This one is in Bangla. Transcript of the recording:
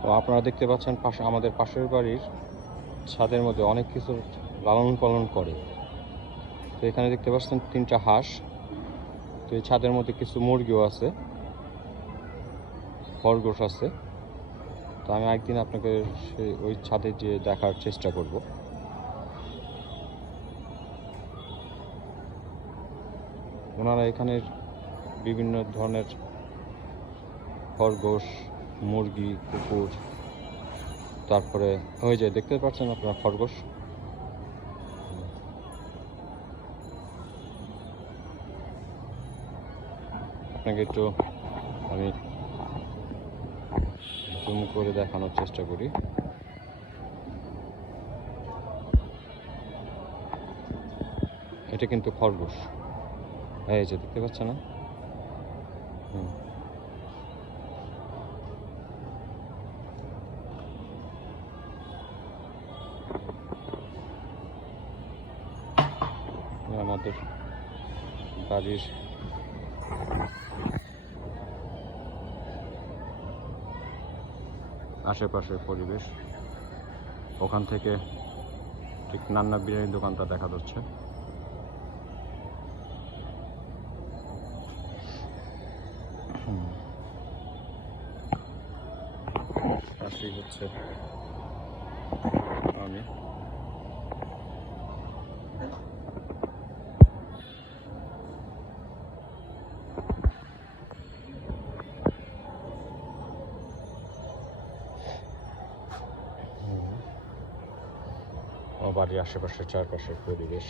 তো আপনারা দেখতে পাচ্ছেন পাশে আমাদের পাশের বাড়ির ছাদের মধ্যে অনেক কিছু লালন পালন করে। তো এখানে দেখতে পাচ্ছেন তিনটা হাঁস। তো এই ছাদের মধ্যে কিছু মুরগিও আছে। খরগোশ আছে। তো আমি একদিন আপনাকে ওই ছাদে যেয়ে দেখার চেষ্টা করব। ওনারা এখানের বিভিন্ন ধরনের খরগোশ মুরগি, কুকুর, তারপরে ওই যে দেখতে পাচ্ছেন আপনারা খরগোশ। আপনাকে একটু আমি জুম করে দেখানোর চেষ্টা করি। এটা কিন্তু খরগোশ। এই যে, দেখতে পাচ্ছ না? হুম। আমাদের বাড়ির আশেপাশের পরিবেশ। ওখান থেকে ঠিক নান্না বিরিয়ানির দোকানটা দেখা যাচ্ছে। হচ্ছে আমি। বাড়ির আশেপাশের চারপাশের পরিবেশ।